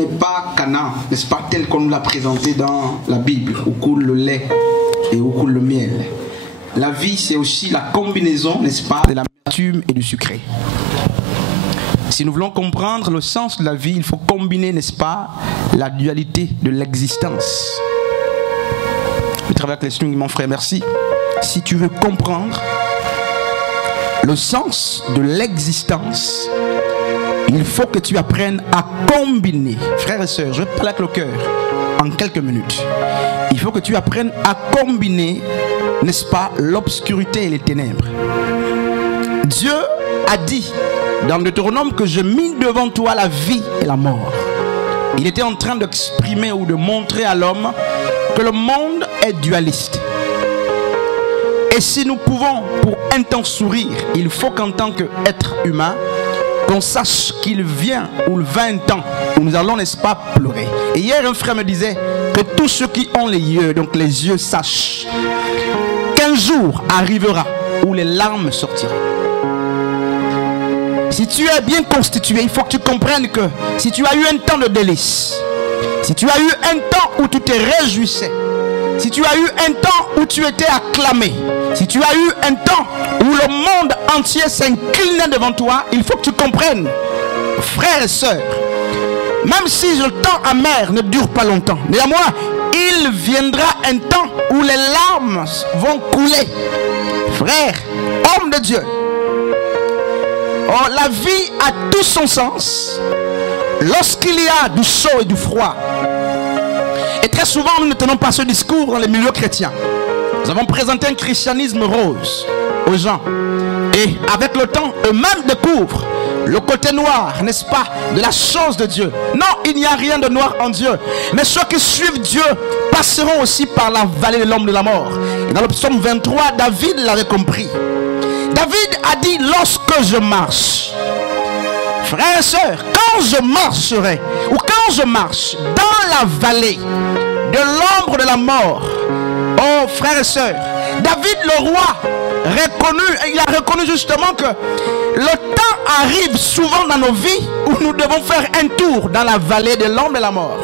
n'est pas Canaan, n'est-ce pas, tel qu'on nous l'a présenté dans la Bible, où coule le lait et où coule le miel. La vie, c'est aussi la combinaison, n'est-ce pas, de l'amertume et du sucré. Si nous voulons comprendre le sens de la vie, il faut combiner, n'est-ce pas, la dualité de l'existence. Je travaille avec les slings, mon frère, merci. Si tu veux comprendre le sens de l'existence, il faut que tu apprennes à combiner. Frères et sœurs, je parle avec le cœur en quelques minutes. Il faut que tu apprennes à combiner, n'est-ce pas, l'obscurité et les ténèbres. Dieu a dit dans Deutéronome que je mis devant toi la vie et la mort. Il était en train d'exprimer ou de montrer à l'homme que le monde est dualiste. Et si nous pouvons pour un temps sourire, il faut qu'en tant qu'être humain, qu'on sache qu'il vient ou il va un temps où nous allons, n'est-ce pas, pleurer. Et hier, un frère me disait que tous ceux qui ont les yeux, donc les yeux, sachent qu'un jour arrivera où les larmes sortiront. Si tu es bien constitué, il faut que tu comprennes que si tu as eu un temps de délice, si tu as eu un temps où tu te réjouissais, si tu as eu un temps où tu étais acclamé, si tu as eu un temps où le monde entier s'inclinait devant toi, il faut que tu comprennes, frères et sœurs, même si le temps amer ne dure pas longtemps, néanmoins, il viendra un temps où les larmes vont couler. Frères, hommes de Dieu, oh, la vie a tout son sens lorsqu'il y a du chaud et du froid. Et très souvent, nous ne tenons pas ce discours dans les milieux chrétiens. Nous avons présenté un christianisme rose aux gens. Et avec le temps, eux-mêmes découvrent le côté noir, n'est-ce pas, de la chose de Dieu. Non, il n'y a rien de noir en Dieu. Mais ceux qui suivent Dieu passeront aussi par la vallée de l'ombre de la mort. Et dans le psaume 23, David l'avait compris. David a dit, lorsque je marche, frères et sœurs, quand je marcherai, ou quand je marche dans la vallée de l'ombre de la mort, oh frères et sœurs, David le roi il a reconnu justement que le temps arrive souvent dans nos vies où nous devons faire un tour dans la vallée de l'ombre de la mort.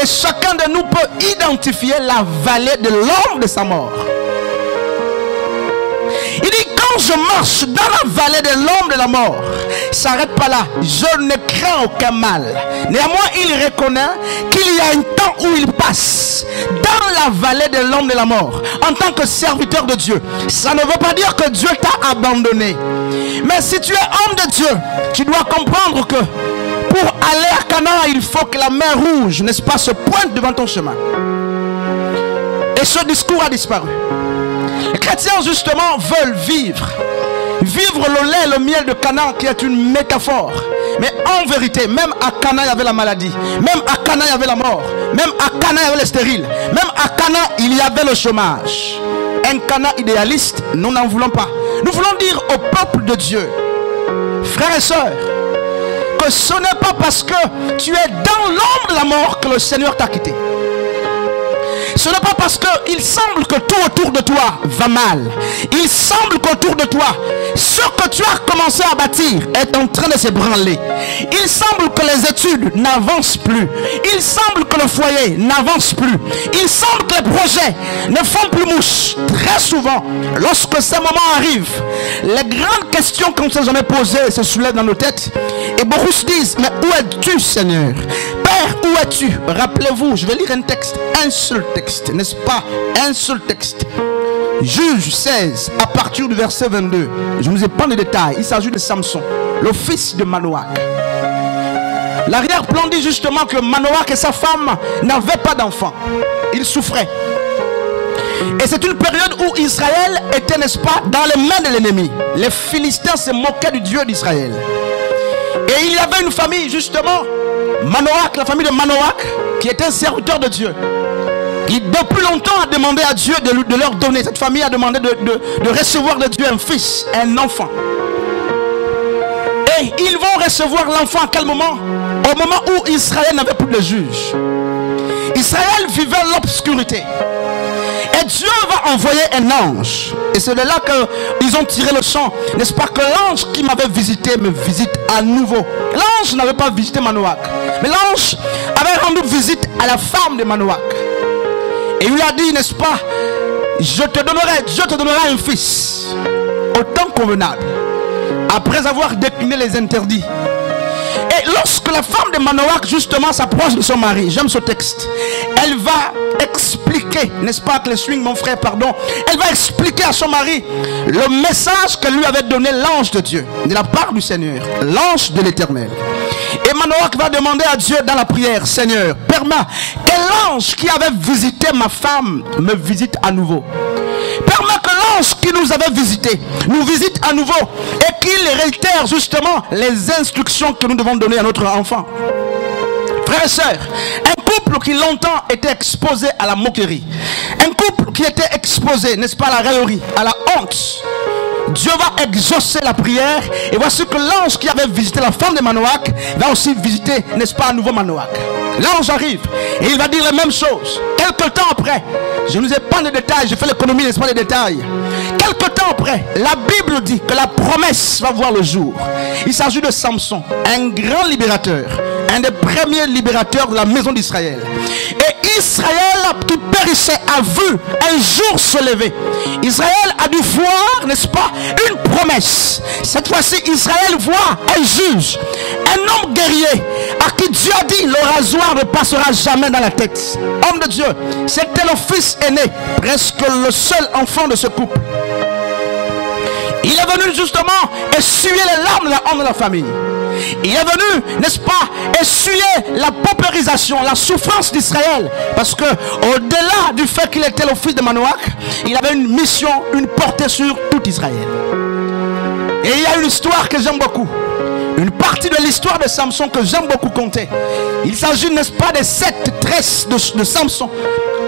Et chacun de nous peut identifier la vallée de l'ombre de sa mort. Il dit, quand je marche dans la vallée de l'ombre de la mort, s'arrête pas là, je ne crains aucun mal. Néanmoins, il reconnaît qu'il y a un temps où il passe dans la vallée de l'ombre de la mort en tant que serviteur de Dieu. Ça ne veut pas dire que Dieu t'a abandonné. Mais si tu es homme de Dieu, tu dois comprendre que pour aller à Canaan, il faut que la mer rouge, n'est-ce pas, se pointe devant ton chemin. Et ce discours a disparu. Les chrétiens justement veulent vivre le lait et le miel de Canaan, qui est une métaphore. Mais en vérité, même à Canaan il y avait la maladie, même à Canaan il y avait la mort, même à Canaan il y avait les stériles, même à Canaan il y avait le chômage. Un Canaan idéaliste, nous n'en voulons pas. Nous voulons dire au peuple de Dieu, frères et sœurs, que ce n'est pas parce que tu es dans l'ombre de la mort que le Seigneur t'a quitté. Ce n'est pas parce qu'il semble que tout autour de toi va mal. Il semble qu'autour de toi, ce que tu as commencé à bâtir est en train de s'ébranler. Il semble que les études n'avancent plus. Il semble que le foyer n'avance plus. Il semble que les projets ne font plus mouche. Très souvent, lorsque ces moments arrivent, les grandes questions qu'on ne s'est jamais posées se soulèvent dans nos têtes. Et beaucoup se disent, mais où es-tu, Seigneur? Père, où es-tu? Rappelez-vous, je vais lire un texte, un seul texte, n'est-ce pas? Un seul texte. Juge 16, à partir du verset 22. Je ne vous ai pas de détails. Il s'agit de Samson, le fils de Manoach. L'arrière-plan dit justement que Manoach et sa femme n'avaient pas d'enfants. Ils souffraient. Et c'est une période où Israël était, n'est-ce pas, dans les mains de l'ennemi. Les Philistins se moquaient du Dieu d'Israël. Et il y avait une famille, justement, Manoach, la famille de Manoach, qui était un serviteur de Dieu. Qui depuis longtemps a demandé à Dieu de leur donner. Cette famille a demandé de recevoir de Dieu un fils, un enfant. Et ils vont recevoir l'enfant à quel moment? Au moment où Israël n'avait plus de juge. Israël vivait l'obscurité. Et Dieu va envoyer un ange. Et c'est de là qu'ils ont tiré le chant. N'est-ce pas que l'ange qui m'avait visité me visite à nouveau. L'ange n'avait pas visité Manoach. Mais l'ange avait rendu visite à la femme de Manoach. Et il lui a dit, n'est-ce pas, Dieu te donnera un fils au temps convenable, après avoir décliné les interdits. Et lorsque la femme de Manoach justement s'approche de son mari, j'aime ce texte, elle va expliquer, n'est-ce pas, que les swings, mon frère, pardon, elle va expliquer à son mari le message que lui avait donné l'ange de Dieu, de la part du Seigneur, l'ange de l'Éternel. Et Manoach va demander à Dieu dans la prière, Seigneur, permets que l'ange qui avait visité ma femme me visite à nouveau. Permets que l'ange qui nous avait visité nous visite à nouveau et qu'il réitère justement les instructions que nous devons donner à notre enfant. Frères et sœurs, un couple qui longtemps était exposé à la moquerie, un couple qui était exposé, n'est-ce pas, à la raillerie, à la honte, Dieu va exaucer la prière. Et voici que l'ange qui avait visité la femme de Manoach va aussi visiter, n'est-ce pas, à nouveau Manoach. L'ange arrive et il va dire la même chose. Quelque temps après, je ne vous ai pas de détails, je fais l'économie, n'est-ce pas, des détails. Quelque temps après, la Bible dit que la promesse va voir le jour. Il s'agit de Samson, un grand libérateur, un des premiers libérateurs de la maison d'Israël. Et Israël qui périssait a vu un jour se lever. Israël a dû voir, n'est-ce pas, une promesse. Cette fois-ci, Israël voit un juge, un homme guerrier à qui Dieu a dit, le rasoir ne passera jamais dans la tête. Homme de Dieu, c'était le fils aîné, presque le seul enfant de ce couple. Il est venu justement essuyer les larmes de la honte de la famille. Il est venu, n'est-ce pas, essuyer la paupérisation, la souffrance d'Israël. Parce que au-delà du fait qu'il était le fils de Manoach, il avait une mission, une portée sur tout Israël. Et il y a une histoire que j'aime beaucoup. Une partie de l'histoire de Samson que j'aime beaucoup compter. Il s'agit, n'est-ce pas, des 7 tresses de Samson.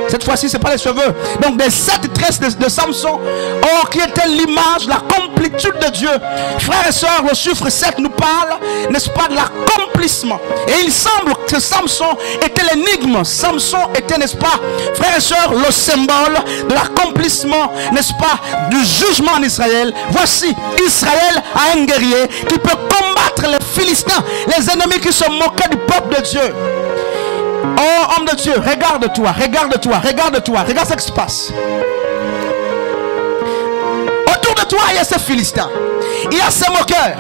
Cette fois-ci, ce n'est pas les cheveux. Donc, des 7 tresses de Samson. Or, qui était l'image, la complétude de Dieu. Frères et sœurs, le chiffre 7 nous parle, n'est-ce pas, de l'accomplissement. Et il semble que Samson était l'énigme. Samson était, n'est-ce pas, frères et sœurs, le symbole de l'accomplissement, n'est-ce pas, du jugement en Israël. Voici, Israël a un guerrier qui peut combattre les Philistins, les ennemis qui se moquaient du peuple de Dieu. Oh, homme de Dieu, regarde-toi, regarde-toi, regarde-toi, regarde ce qui se passe. Autour de toi, il y a ces Philistins, il y a ces moqueurs,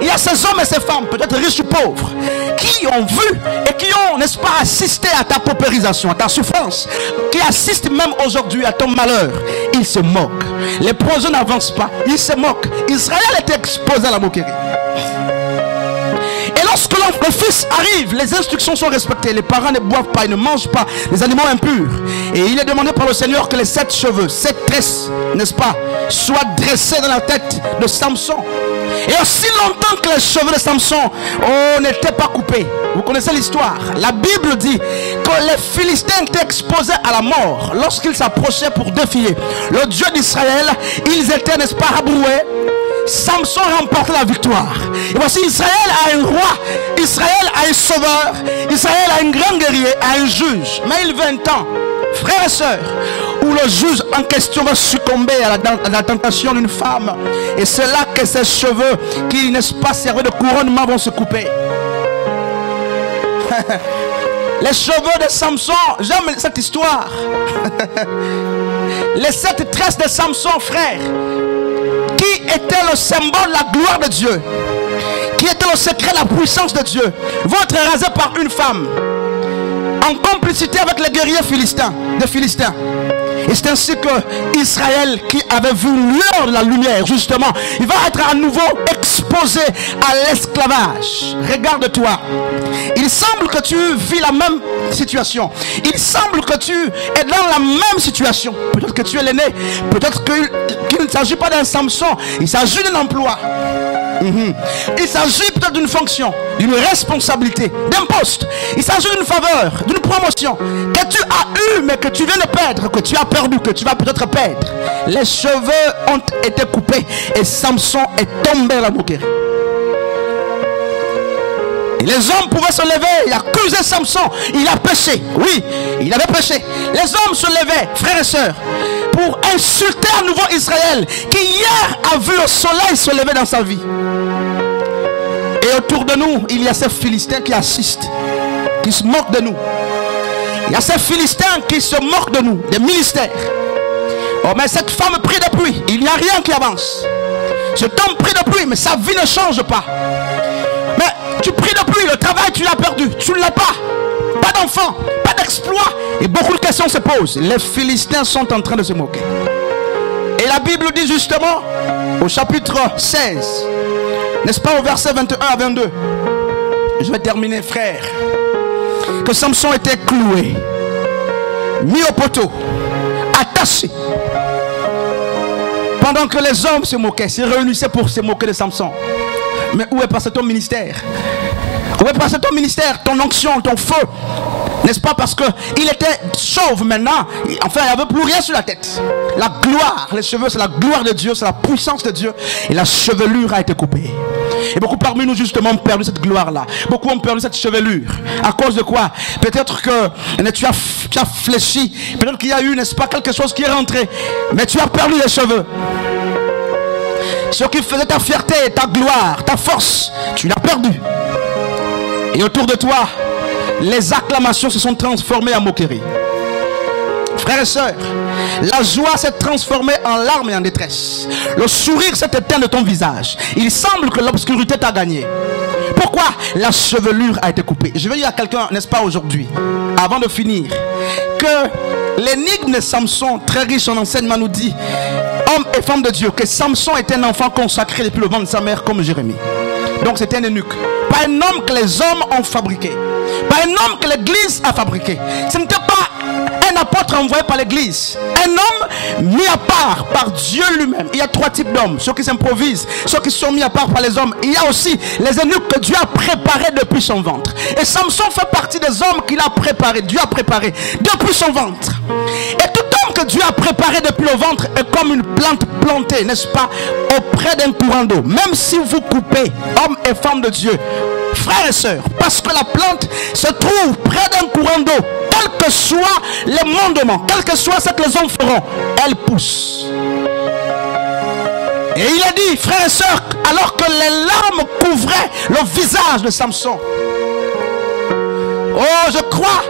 il y a ces hommes et ces femmes, peut-être riches ou pauvres, qui ont vu et qui ont, n'est-ce pas, assisté à ta paupérisation, à ta souffrance, qui assistent même aujourd'hui à ton malheur. Ils se moquent. Les projets n'avancent pas, ils se moquent. Israël était exposé à la moquerie. Et lorsque le fils arrive, les instructions sont respectées. Les parents ne boivent pas, ils ne mangent pas les aliments impurs. Et il est demandé par le Seigneur que les 7 cheveux, 7 tresses, n'est-ce pas, soient dressés dans la tête de Samson. Et aussi longtemps que les cheveux de Samson n'étaient pas coupés. Vous connaissez l'histoire. La Bible dit que les Philistins étaient exposés à la mort lorsqu'ils s'approchaient pour défier le Dieu d'Israël. Ils étaient, n'est-ce pas, rabroués. Samson remporte la victoire. Et voici, Israël a un roi, Israël a un sauveur, Israël a un grand guerrier, a un juge. Mais il vint un temps, frères et sœurs, où le juge en question va succomber à la tentation d'une femme. Et c'est là que ses cheveux, qui, n'est-ce pas, servaient de couronnement, vont se couper. Les cheveux de Samson, j'aime cette histoire. Les 7 tresses de Samson, frère, qui était le symbole de la gloire de Dieu, qui était le secret de la puissance de Dieu, vont être rasés par une femme en complicité avec les guerriers philistins, des Philistins. Et c'est ainsi que Israël, qui avait vu l'heure de la lumière, justement, il va être à nouveau exposé à l'esclavage. Regarde-toi. Il semble que tu vis la même situation. Il semble que tu es dans la même situation. Peut-être que tu es l'aîné. Peut-être qu'il ne s'agit pas d'un Samson. Il s'agit d'un emploi. Il s'agit peut-être d'une fonction, d'une responsabilité, d'un poste. Il s'agit d'une faveur, d'une promotion que tu as eu mais que tu viens de perdre, que tu as perdu, que tu vas peut-être perdre. Les cheveux ont été coupés et Samson est tombé dans la moquerie. Et les hommes pouvaient se lever et accuser Samson. Il a péché. Oui, il avait péché. Les hommes se levaient, frères et sœurs, pour insulter à nouveau Israël, qui hier a vu le soleil se lever dans sa vie. Et autour de nous, il y a ces Philistins qui assistent. qui se moquent de nous. Il y a ces Philistins qui se moquent de nous, des ministères. Oh, mais cette femme prie depuis, il n'y a rien qui avance. Cet homme prie depuis, mais sa vie ne change pas. Mais tu pries depuis, le travail tu l'as perdu, tu ne l'as pas. Pas d'enfant, pas d'exploit. Et beaucoup de questions se posent. Les Philistins sont en train de se moquer. Et la Bible dit justement, au chapitre 16, n'est-ce pas, au verset 21 à 22. Je vais terminer, frère. Que Samson était cloué, mis au poteau, attaché. Pendant que les hommes se moquaient, se réunissaient pour se moquer de Samson. Mais où est passé ton ministère? Où est passé ton ministère, ton onction, ton feu? N'est-ce pas, parce qu'il était chauve maintenant. Enfin, il n'y avait plus rien sur la tête. La gloire, les cheveux, c'est la gloire de Dieu, c'est la puissance de Dieu. Et la chevelure a été coupée. Et beaucoup parmi nous justement ont perdu cette gloire-là. Beaucoup ont perdu cette chevelure. À cause de quoi? Peut-être que tu as fléchi. Peut-être qu'il y a eu, n'est-ce pas, quelque chose qui est rentré. Mais tu as perdu les cheveux. Ce qui faisait ta fierté, ta gloire, ta force, tu l'as perdu. Et autour de toi, les acclamations se sont transformées en moquerie. Frères et sœurs, la joie s'est transformée en larmes et en détresse. Le sourire s'est éteint de ton visage. Il semble que l'obscurité t'a gagné. Pourquoi? La chevelure a été coupée. Je vais dire à quelqu'un, n'est-ce pas, aujourd'hui, avant de finir, que l'énigme de Samson, très riche en enseignement, nous dit, homme et femme de Dieu, que Samson était un enfant consacré depuis le ventre de sa mère comme Jérémie. Donc c'était un eunuque. Pas un homme que les hommes ont fabriqué. Pas un homme que l'église a fabriqué. Ce n'était pas un apôtre envoyé par l'église. Un homme mis à part par Dieu lui-même. Il y a trois types d'hommes. Ceux qui s'improvisent, ceux qui sont mis à part par les hommes. Il y a aussi les eunuques que Dieu a préparés depuis son ventre. Et Samson fait partie des hommes qu'il a préparés. Dieu a préparé depuis son ventre. Et tout homme que Dieu a préparé depuis le ventre est comme une plante plantée, n'est-ce pas, auprès d'un courant d'eau. Même si vous coupez, hommes et femmes de Dieu, frères et sœurs, parce que la plante se trouve près d'un courant d'eau, quel que soit les mandements, quel que soit ce que les hommes feront, elle pousse. Et il a dit, frères et sœurs, alors que les larmes couvraient le visage de Samson, oh, je crois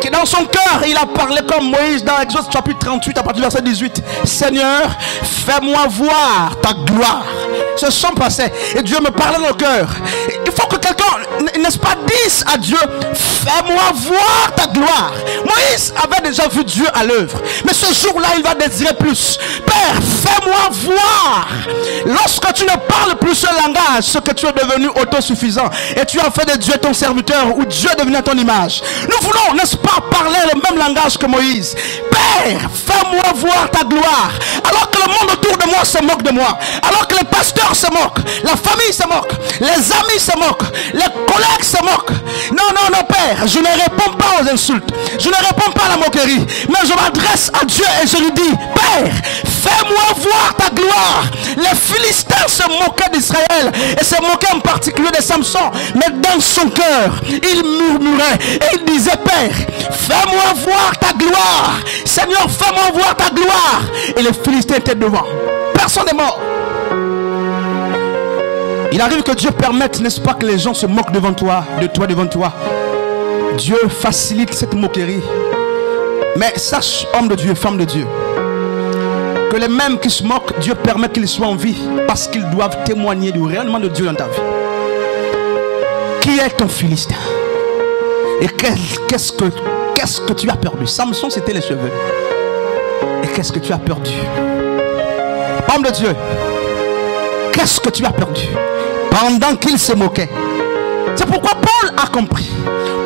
que dans son cœur, il a parlé comme Moïse dans Exode chapitre 38 à partir du verset 18. Seigneur, fais-moi voir ta gloire. Ce chant passait et Dieu me parlait dans le cœur. Il faut que quelqu'un, n'est-ce pas, dise à Dieu, fais-moi voir ta gloire. Moïse avait déjà vu Dieu à l'œuvre, mais ce jour-là il va désirer plus. Père, fais-moi voir. Lorsque tu ne parles plus ce langage, ce que tu es devenu autosuffisant et tu as fait de Dieu ton serviteur ou Dieu est devenu à ton image, nous voulons, n'est-ce pas, parler le même langage que Moïse. Père, fais-moi voir ta gloire. Alors que le monde autour de moi se moque de moi, alors que les pasteurs se moquent, la famille se moque, les amis se moquent, les collègues se moquent. Non, non, non, Père, je ne réponds pas aux insultes, je ne réponds pas à la moquerie, mais je m'adresse à Dieu et je lui dis, Père, fais-moi voir ta gloire. Les Philistins se moquaient d'Israël et se moquaient en particulier de Samson, mais dans son cœur, il murmurait et il disait, Père, fais-moi voir ta gloire. Seigneur, fais-moi voir ta gloire. Et les Philistins étaient devant. Personne n'est mort. Il arrive que Dieu permette, n'est-ce pas, que les gens se moquent devant toi, de toi devant toi. Dieu facilite cette moquerie. Mais sache, homme de Dieu, femme de Dieu, que les mêmes qui se moquent, Dieu permet qu'ils soient en vie parce qu'ils doivent témoigner du rayonnement de Dieu dans ta vie. Qui est ton Philistin? Et qu'est-ce que tu as perdu? Samson, c'était les cheveux. Et qu'est-ce que tu as perdu? Homme de Dieu, qu'est-ce que tu as perdu? Pendant qu'il se moquait. C'est pourquoi Paul a compris.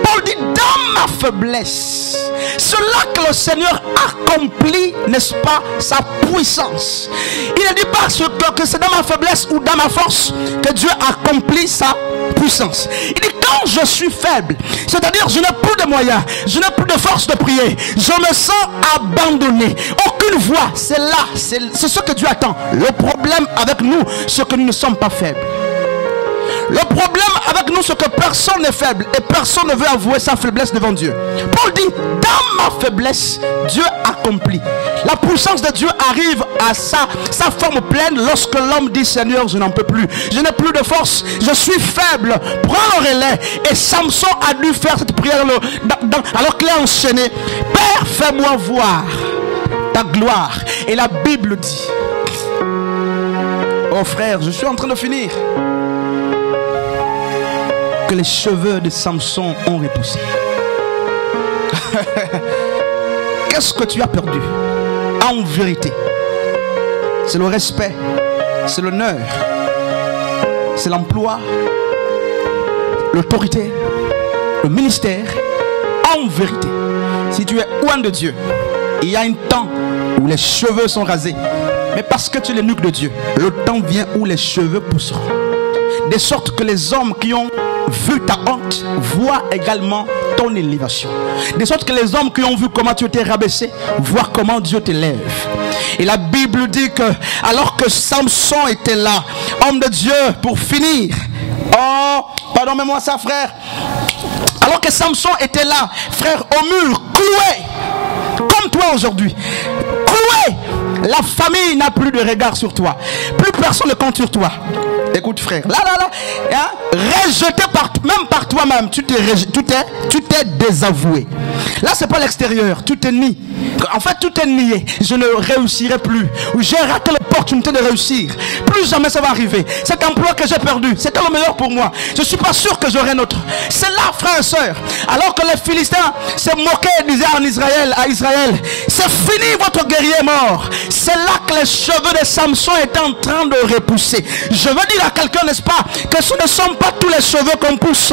Paul dit, dans ma faiblesse, c'est là que le Seigneur accomplit, n'est-ce pas, sa puissance. Il ne dit pas que c'est dans ma faiblesse ou dans ma force que Dieu accomplit sa puissance. Il dit, quand je suis faible, c'est-à-dire je n'ai plus de moyens, je n'ai plus de force de prier, je me sens abandonné, aucune voix, c'est là, c'est ce que Dieu attend. Le problème avec nous, c'est que nous ne sommes pas faibles. Le problème avec nous, c'est que personne n'est faible et personne ne veut avouer sa faiblesse devant Dieu. Paul dit, dans ma faiblesse, Dieu accomplit. La puissance de Dieu arrive à sa forme pleine lorsque l'homme dit, Seigneur, je n'en peux plus. Je n'ai plus de force, je suis faible. Prends le relais. Et Samson a dû faire cette prière alors qu'il est enchaîné. Père, fais-moi voir ta gloire. Et la Bible dit, oh frère, je suis en train de finir, que les cheveux de Samson ont repoussé. Qu'est-ce que tu as perdu? En vérité, c'est le respect, c'est l'honneur, c'est l'emploi, l'autorité, le ministère. En vérité, si tu es loin de Dieu, il y a un temps où les cheveux sont rasés. Mais parce que tu es l'eunuque de Dieu, le temps vient où les cheveux pousseront. De sorte que les hommes qui ont vu ta honte voient également ton élévation. De sorte que les hommes qui ont vu comment tu étais rabaissé voient comment Dieu t'élève. Et la Bible dit que alors que Samson était là, homme de Dieu, pour finir, oh, pardonne-moi ça frère, alors que Samson était là, frère, au mur, cloué, comme toi aujourd'hui, cloué, la famille n'a plus de regard sur toi, plus personne ne compte sur toi. Écoute frère, là, hein, rejeté même par toi-même, tu t'es désavoué. Là c'est pas l'extérieur, tu t'es nié. En fait tout est nié. Je ne réussirai plus. J'ai raté l'opportunité de réussir. Plus jamais ça va arriver. Cet emploi que j'ai perdu, c'était le meilleur pour moi. Je ne suis pas sûr que j'aurai un autre. C'est là, frères et sœurs, alors que les Philistins se moquaient, disaient à Israël, c'est fini, votre guerrier est mort. C'est là que les cheveux de Samson étaient en train de repousser. Je veux dire à quelqu'un, n'est-ce pas, que ce ne sont pas tous les cheveux qu'on pousse,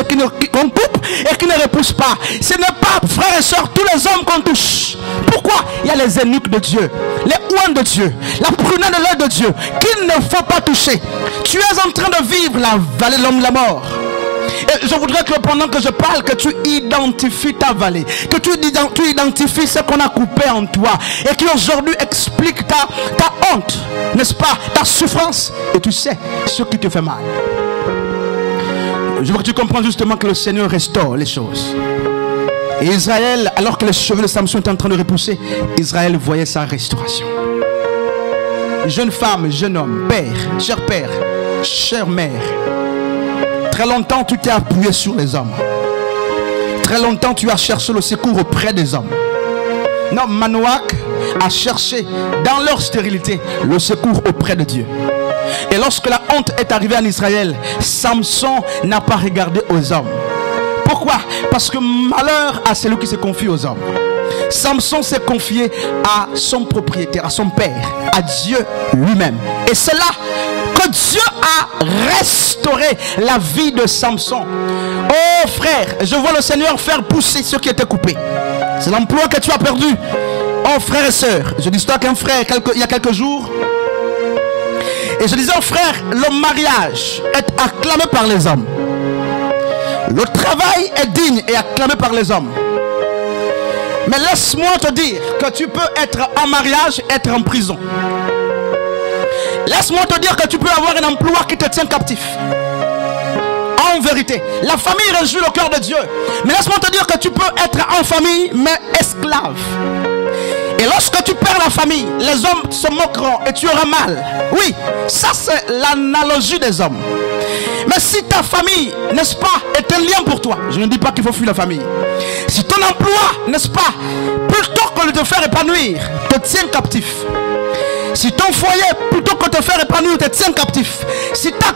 qu'on coupe et qui ne repoussent pas. Ce n'est pas, frères et sœurs, tous les hommes qu'on touche. Pourquoi? Il y a les eunuques de Dieu, les ouins de Dieu, la prunelle de l'œil de Dieu, qu'il ne faut pas toucher. Tu es en train de vivre la vallée de l'homme de la mort. Et je voudrais que pendant que je parle, que tu identifies ta vallée, que tu identifies ce qu'on a coupé en toi et qui aujourd'hui explique ta honte, n'est-ce pas, ta souffrance, et tu sais ce qui te fait mal. Je veux que tu comprennes justement que le Seigneur restaure les choses. Et Israël, alors que les cheveux de Samson étaient en train de repousser, Israël voyait sa restauration. Jeune femme, jeune homme, père, chère mère, très longtemps tu t'es appuyé sur les hommes. Très longtemps tu as cherché le secours auprès des hommes. Non, Manoach a cherché dans leur stérilité le secours auprès de Dieu. Et lorsque la honte est arrivée en Israël, Samson n'a pas regardé aux hommes. Pourquoi? Parce que malheur à celui qui se confie aux hommes. Samson s'est confié à son propriétaire, à son père, à Dieu lui-même. Et c'est là que Dieu a restauré la vie de Samson. Oh frère, je vois le Seigneur faire pousser ce qui était coupé. C'est l'emploi que tu as perdu. Oh frère et soeur, je dis toi qu'un frère il y a quelques jours, et je disais au frère, le mariage est acclamé par les hommes. Le travail est digne et acclamé par les hommes. Mais laisse-moi te dire que tu peux être en mariage, être en prison. Laisse-moi te dire que tu peux avoir un emploi qui te tient captif. En vérité, la famille réjouit le cœur de Dieu. Mais laisse-moi te dire que tu peux être en famille, mais esclave. Et lorsque tu perds la famille, les hommes se moqueront et tu auras mal. Oui, ça c'est l'analogie des hommes. Mais si ta famille, n'est-ce pas, est un lien pour toi, je ne dis pas qu'il faut fuir la famille. Si ton emploi, n'est-ce pas, plutôt que de te faire épanouir, te tient captif. Si ton foyer, plutôt que de te faire épanouir, te tient captif. Si ta